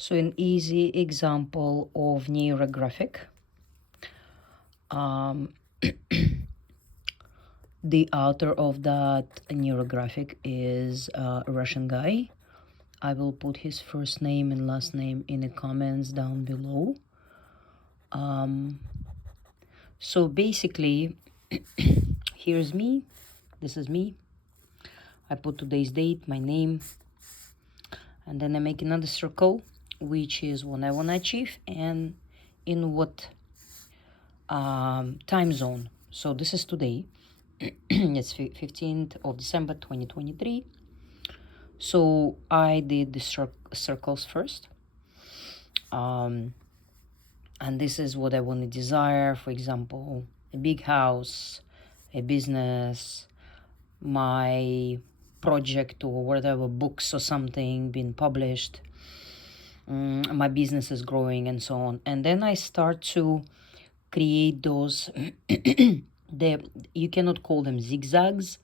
So an easy example of neurographic. The author of that neurographic is a Russian guy. I will put his first name and last name in the comments down below. So basically, here's me. This is me. I put today's date, my name, and then I make another circle, which is what I want to achieve and in what time zone. So this is today. It's 15th of December 2023. So I did the circles first. And this is what I want to desire. For example, a big house, a business, my project or whatever, books or something being published, my business is growing and so on. And then I start to create those, you cannot call them zigzags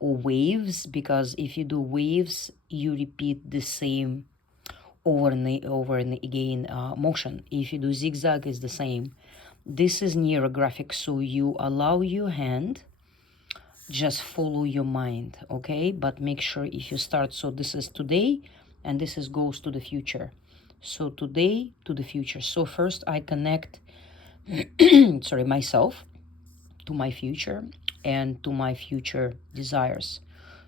or waves, because if you do waves, you repeat the same over and again motion. If you do zigzag, it's the same. This is neurographic, so you allow your hand, just follow your mind, okay? But make sure if you start, so this is today, and this is goes to the future. So today to the future. So first I connect, sorry, myself to my future and to my future desires.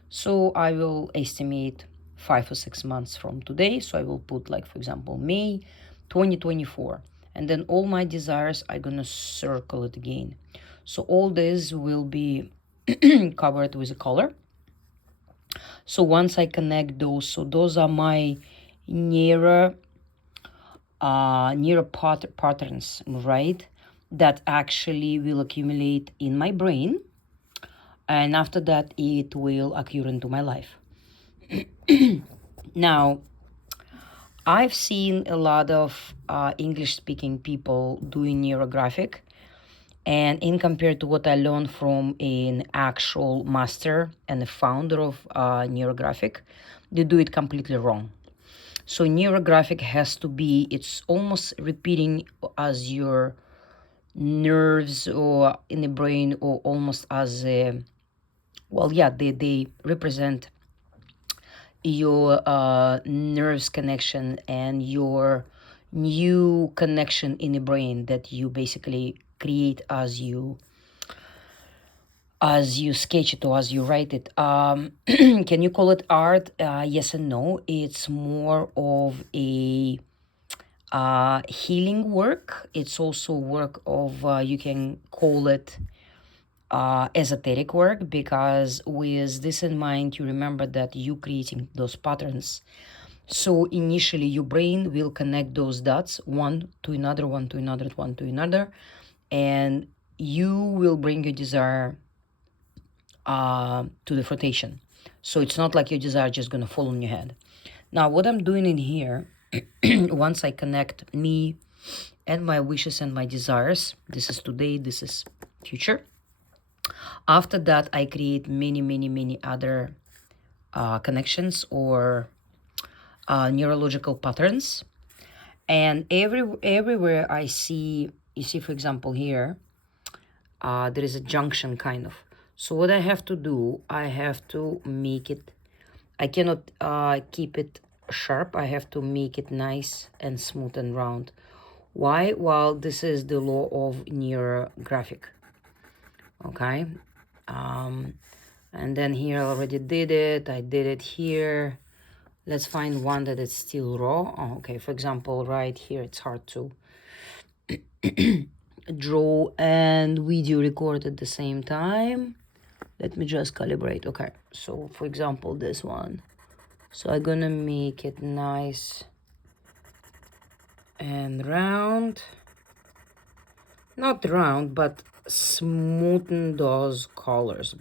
So I will estimate 5 or 6 months from today. So I will put, like, for example, May 2024. And then all my desires, I'm going to circle it again. So all this will be covered with a color. So once I connect those, so those are my nearer patterns, right? That actually will accumulate in my brain. And after that, it will occur into my life. Now, I've seen a lot of English-speaking people doing neurographic, and in compared to what I learned from an actual master and the founder of neurographic, they do it completely wrong. So neurographic has to be, it's almost repeating as your nerves or in the brain, or almost as a, well, yeah, they represent your nerves connection and your new connection in the brain that you basically create as you sketch it or as you write it. Can you call it art? Yes and no. It's more of a healing work. It's also work of, you can call it esoteric work, because with this in mind, you remember that you creating those patterns. So initially your brain will connect those dots, one to another, one to another, one to another, and you will bring your desire to the flotation. So it's not like your desire just gonna fall on your head. Now what I'm doing in here, once I connect me and my wishes and my desires, this is today, this is future. After that, I create many other connections or neurological patterns. And everywhere I see, you see, for example, here, there is a junction kind of. So what I have to do, I have to make it, I cannot keep it sharp. I have to make it nice and smooth and round. Why? Well, this is the law of neurographic. Okay. And then here I already did it. I did it here. Let's find one that is still raw. Oh, okay, for example, right here, it's hard to draw and video record at the same time. Let me just calibrate. Okay, so for example, this one. So I'm gonna make it nice and round. Not round, but smoothen those colors.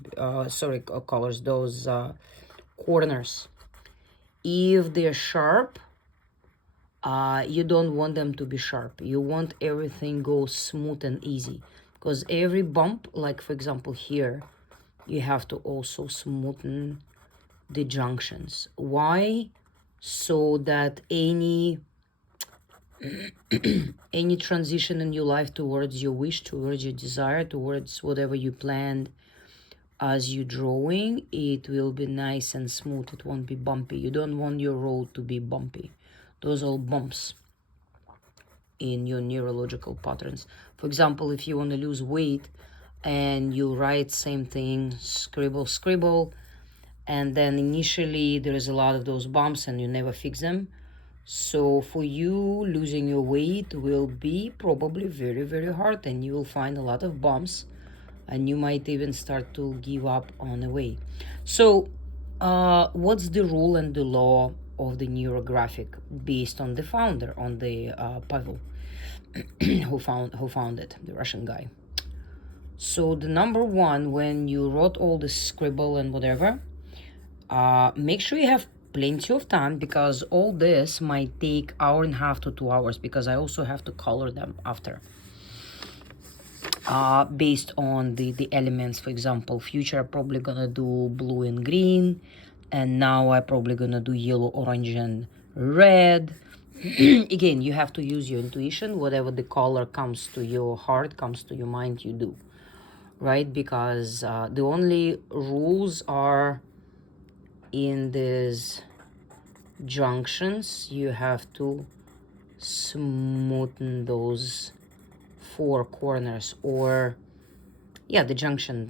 Colors, those corners. If they're sharp, you don't want them to be sharp. You want everything go smooth and easy, because every bump, like for example here, you have to also smoothen the junctions. Why? So that any Any transition in your life towards your wish, towards your desire, towards whatever you planned as you drawing, it will be nice and smooth. It won't be bumpy. You don't want your road to be bumpy. Those are all bumps in your neurological patterns. For example, if you want to lose weight and you write same thing, scribble, scribble, and then initially there is a lot of those bumps and you never fix them. So for you, losing your weight will be probably very, very hard, and you will find a lot of bumps, and you might even start to give up on the way. So what's the rule and the law of the neurographic based on the founder, on the Pavel, who found it, the Russian guy? So the number one, when you wrote all the scribble and whatever, make sure you have plenty of time, because all this might take hour and a half to 2 hours, because I also have to color them after. Based on the elements. For example, future I'm probably gonna do blue and green, and now I'm probably gonna do yellow, orange, and red. Again, you have to use your intuition. Whatever the color comes to your heart, comes to your mind, you do, right? Because the only rules are in these junctions. You have to smoothen those four corners, or yeah, the junction,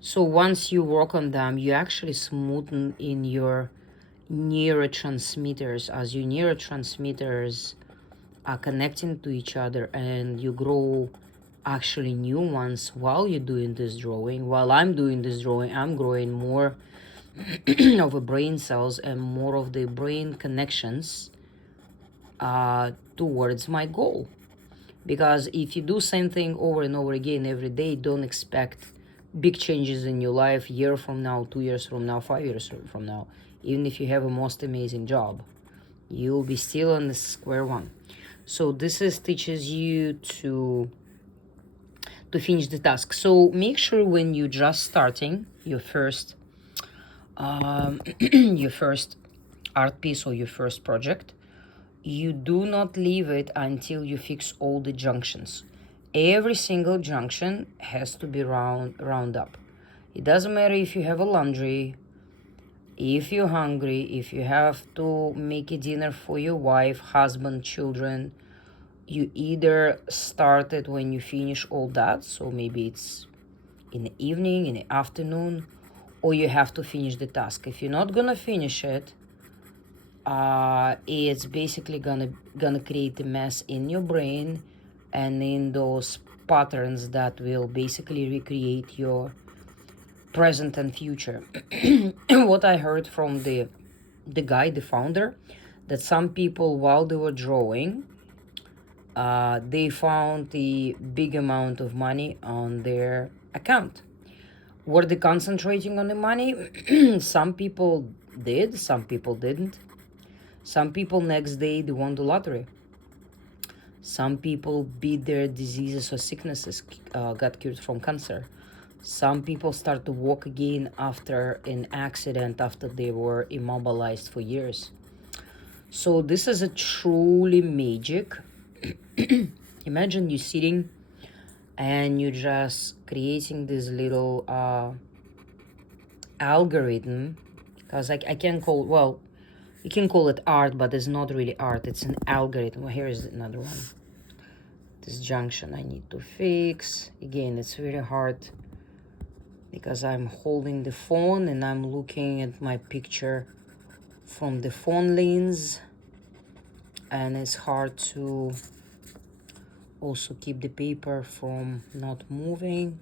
so once you work on them, you actually smoothen in your neurotransmitters, as your neurotransmitters are connecting to each other, and you grow actually new ones while you're doing this drawing. While I'm doing this drawing, I'm growing more of a brain cells and more of the brain connections towards my goal. Because if you do same thing over and over again every day, don't expect big changes in your life year from now, 2 years from now, 5 years from now. Even if you have a most amazing job, you'll be still on the square one. So this teaches you to finish the task. So make sure when you're just starting your first your first art piece or your first project, you do not leave it until you fix all the junctions. Every single junction has to be round up. It doesn't matter if you have a laundry, if you're hungry, if you have to make a dinner for your wife, husband, children. You either start it when you finish all that, so maybe it's in the evening, in the afternoon, or you have to finish the task. If you're not gonna finish it, it's basically gonna create a mess in your brain and in those patterns that will basically recreate your present and future. What I heard from the guy, the founder, that some people, while they were drawing, they found the big amount of money on their account. Were they concentrating on the money? Some people did, some people didn't. Some people next day they won the lottery. Some people beat their diseases or sicknesses, got cured from cancer. Some people start to walk again after an accident, after they were immobilized for years. So this is a truly magic. Imagine you sitting and you're just creating this little algorithm, because I can't call, well, you can call it art, but it's not really art, it's an algorithm. Well, here is another one. This junction I need to fix. Again, it's very hard because I'm holding the phone and I'm looking at my picture from the phone lens, and it's hard to also keep the paper from not moving,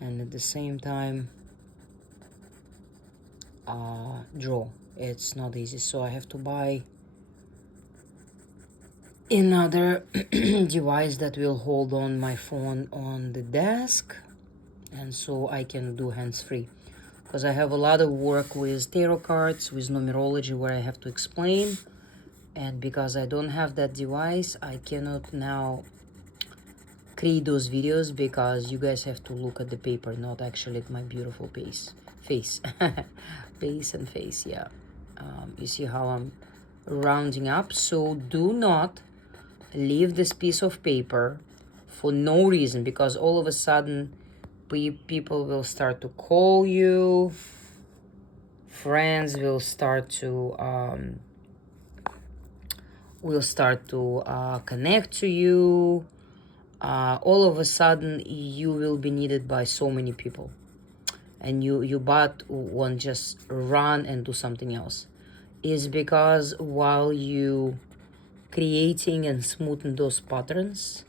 and at the same time draw. It's not easy, so I have to buy another device that will hold on my phone on the desk, and so I can do hands-free, because I have a lot of work with tarot cards, with numerology, where I have to explain, and because I don't have that device, I cannot now create those videos, because you guys have to look at the paper, not actually at my beautiful face face and face. Yeah, you see how I'm rounding up. So do not leave this piece of paper for no reason, because all of a sudden people will start to call you, friends will start to connect to you. All of a sudden you will be needed by so many people, and you but won't just run and do something else. Is because while you creating and smoothing those patterns,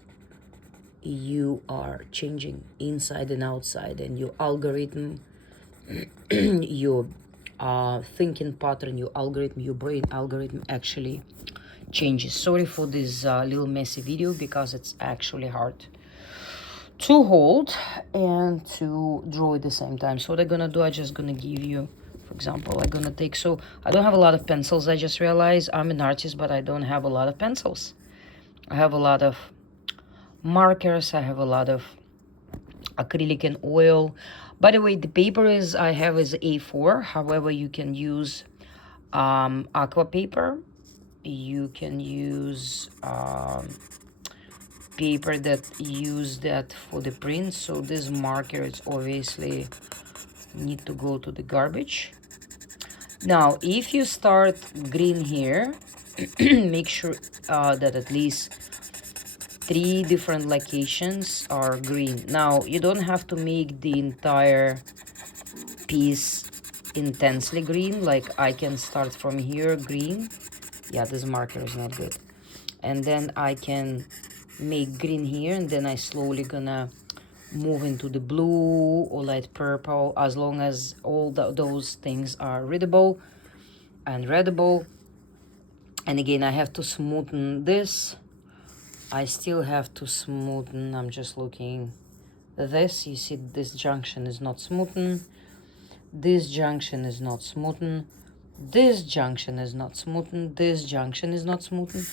you are changing inside and outside, and your algorithm your thinking pattern, your algorithm, your brain algorithm actually changes. Sorry for this little messy video, because it's actually hard to hold and to draw at the same time. So what I'm gonna do, I'm just gonna give you, for example, I'm gonna take, so I don't have a lot of pencils. I just realized I'm an artist, but I don't have a lot of pencils. I have a lot of markers, I have a lot of acrylic and oil. By the way, the paper I have is A4. However, you can use aqua paper. You can use paper that use that for the print. So this marker is obviously need to go to the garbage. Now, if you start green here, make sure that at least 3 different locations are green. Now, you don't have to make the entire piece intensely green. Like, I can start from here green. Yeah, this marker is not good. And then I can make green here, and then I slowly gonna move into the blue or light purple, as long as all those things are readable and readable. And again, I have to smoothen this. I still have to smoothen, I'm just looking this. You see this junction is not smoothen. This junction is not smoothen. This junction is not smoothen. This junction is not smoothen.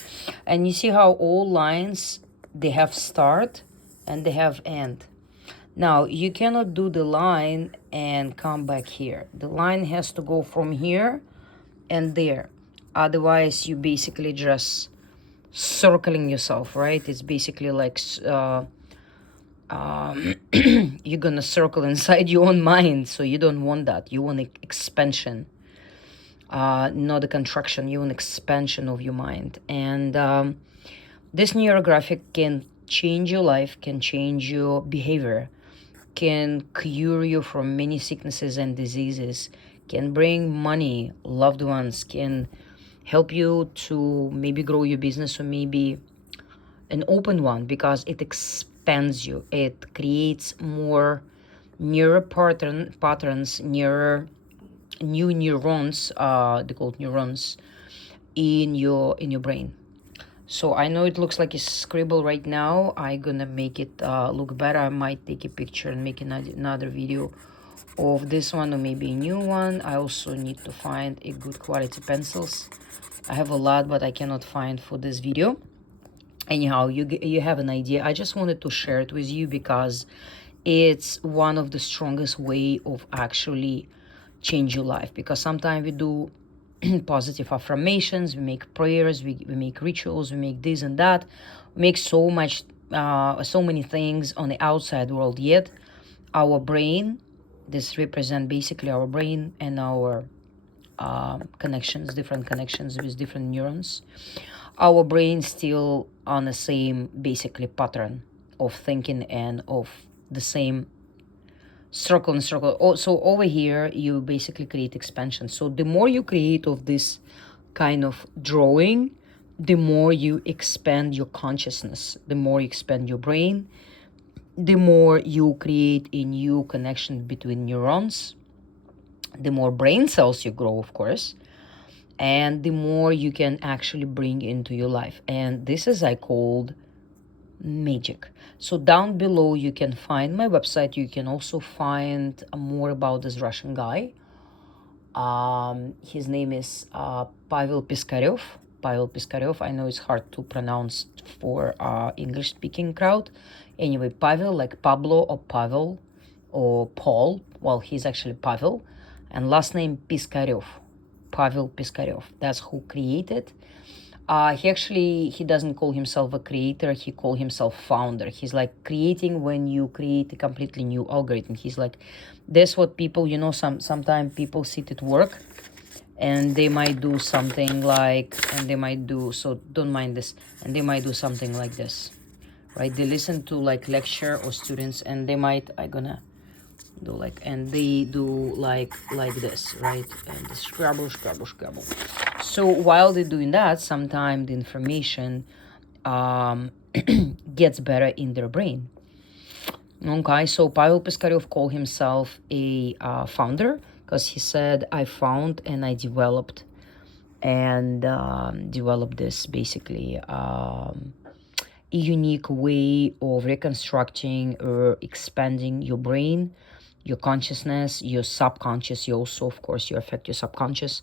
And you see how all lines, they have start and they have end. Now, you cannot do the line and come back here. The line has to go from here and there. Otherwise, you basically just circling yourself, right? It's basically like you're gonna circle inside your own mind. So you don't want that. You want expansion, not a contraction. You want expansion of your mind. And this neurographic can change your life, can change your behavior, can cure you from many sicknesses and diseases, can bring money, loved ones, can help you to maybe grow your business, or maybe an open one, because it expands you. It creates more neural patterns, new neurons, they call neurons, in your brain. So I know it looks like a scribble right now. I'm gonna make it look better. I might take a picture and make another video of this one, or maybe a new one. I also need to find a good quality pencils. I have a lot, but I cannot find for this video. Anyhow, you have an idea. I just wanted to share it with you, because it's one of the strongest way of actually change your life. Because sometimes we do positive affirmations, we make prayers, we make rituals, we make this and that, we make so many things on the outside world, yet our brain, this represent basically our brain and our connections, different connections with different neurons. Our brain still on the same basically pattern of thinking and of the same circle and circle. So over here you basically create expansion. So the more you create of this kind of drawing, the more you expand your consciousness, the more you expand your brain, the more you create a new connection between neurons, the more brain cells you grow, of course, and the more you can actually bring into your life. And this is I called magic. So down below you can find my website. You can also find more about this Russian guy. His name is Pavel Piskarev. Pavel Piskarev. I know it's hard to pronounce for English speaking crowd. Anyway, Pavel, like Pablo or Pavel or Paul. Well, he's actually Pavel, and last name Piskarev. Pavel Piskarev. That's who created. He doesn't call himself a creator, he call himself founder. He's like creating when you create a completely new algorithm. He's like, that's what people, sometimes people sit at work and they might do something like, and they might do, so don't mind this, and they might do something like this, right? They listen to like lecture or students, and they might, I gonna do like, and they do like this, right? And the scrabble, scrabble, scrabble. So while they're doing that, sometimes the information gets better in their brain. Okay, so Pavel Piskarev called himself a founder because he said, I found and I developed this basically a unique way of reconstructing or expanding your brain, your consciousness, your subconscious. You also, of course, you affect your subconscious.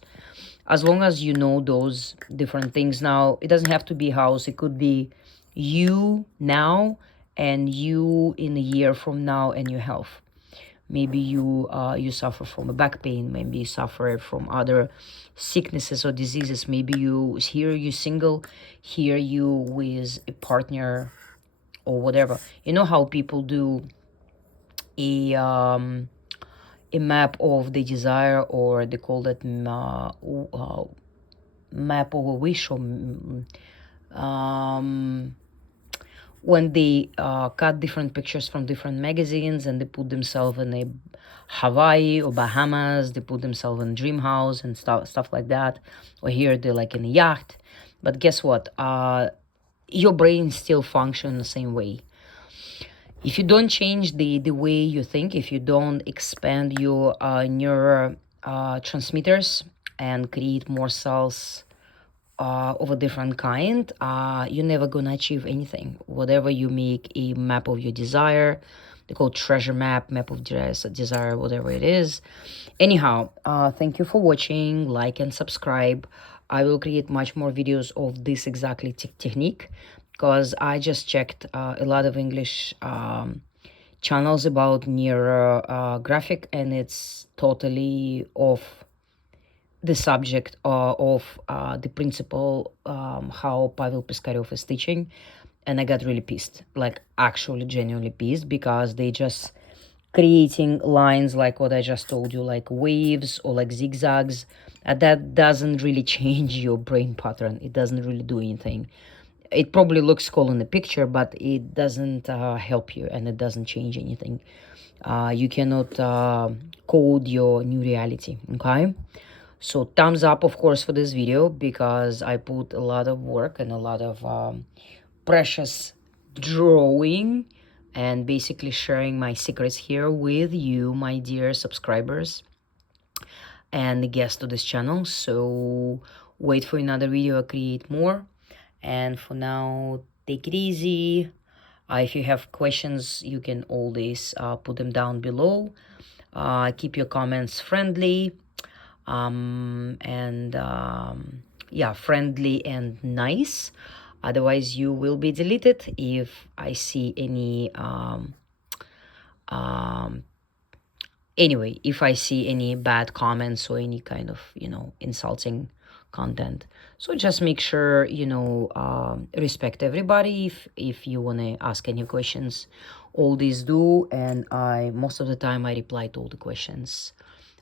As long as you know those different things now, it doesn't have to be house. It could be you now and you in a year from now and your health. Maybe you suffer from a back pain. Maybe you suffer from other sicknesses or diseases. Maybe you single, here you with a partner or whatever. You know how people do a map of the desire, or they call that map of a wish, or when they cut different pictures from different magazines and they put themselves in a Hawaii or Bahamas, they put themselves in a dream house and stuff like that, or here they're like in a yacht. But guess what? Your brain still functions the same way. If you don't change the way you think, if you don't expand your neurotransmitters and create more cells of a different kind, you're never gonna achieve anything. Whatever you make a map of your desire, they call treasure map, map of desire, whatever it is. Anyhow, thank you for watching. Like and subscribe. I will create much more videos of this exactly technique, because I just checked a lot of English channels about neurographic, and it's totally off the subject of the principle how Pavel Piskarev is teaching. And I got really pissed, like actually genuinely pissed, because they just creating lines like what I just told you, like waves or like zigzags. And that doesn't really change your brain pattern. It doesn't really do anything. It probably looks cool in the picture, but it doesn't help you, and it doesn't change anything. You cannot code your new reality, okay? So thumbs up, of course, for this video, because I put a lot of work and a lot of precious drawing and basically sharing my secrets here with you, my dear subscribers and guests to this channel. So wait for another video, I'll create more. And for now, take it easy. If you have questions, you can always put them down below. Keep your comments friendly. Yeah, friendly and nice. Otherwise, you will be deleted if I see any anyway, if I see any bad comments or any kind of, insulting content. So just make sure, respect everybody. If you want to ask any questions, all these do. And most of the time I reply to all the questions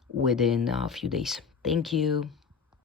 within a few days. Thank you.